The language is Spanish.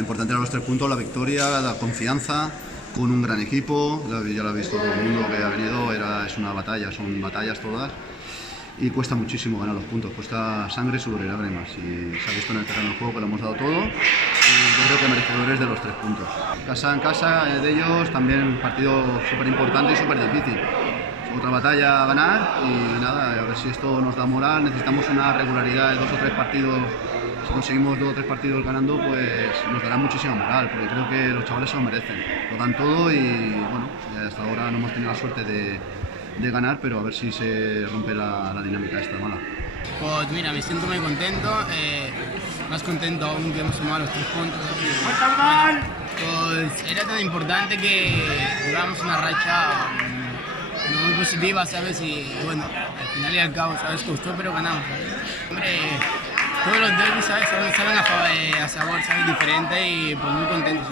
lo importante eran los 3 puntos, la victoria, la confianza, con un gran equipo, ya lo ha visto todo el mundo que ha venido, es una batalla, son batallas todas. Y cuesta muchísimo ganar los puntos, cuesta sangre, sudor y lágrimas. Y se ha visto en el terreno de juego que lo hemos dado todo y yo creo que merecedores de los 3 puntos. Casa en casa de ellos, también un partido súper importante y súper difícil. Otra batalla a ganar y nada, a ver si esto nos da moral. Necesitamos una regularidad de 2 o 3 partidos. Si conseguimos 2 o 3 partidos ganando, pues nos dará muchísima moral, porque creo que los chavales se lo merecen. Lo dan todo y bueno, hasta ahora no hemos tenido la suerte de ganar, pero a ver si se rompe la dinámica esta mala. Pues mira, me siento muy contento, más contento aún que hemos sumado los 3 puntos. Bueno, pues era tan importante que duramos una racha no muy positiva, ¿sabes? Y bueno, al final y al cabo, ¿sabes? Costó, pero ganamos, ¿sabes? Hombre, todos los derbis, ¿sabes? Saben a sabor, ¿sabes? Diferente y pues muy contentos.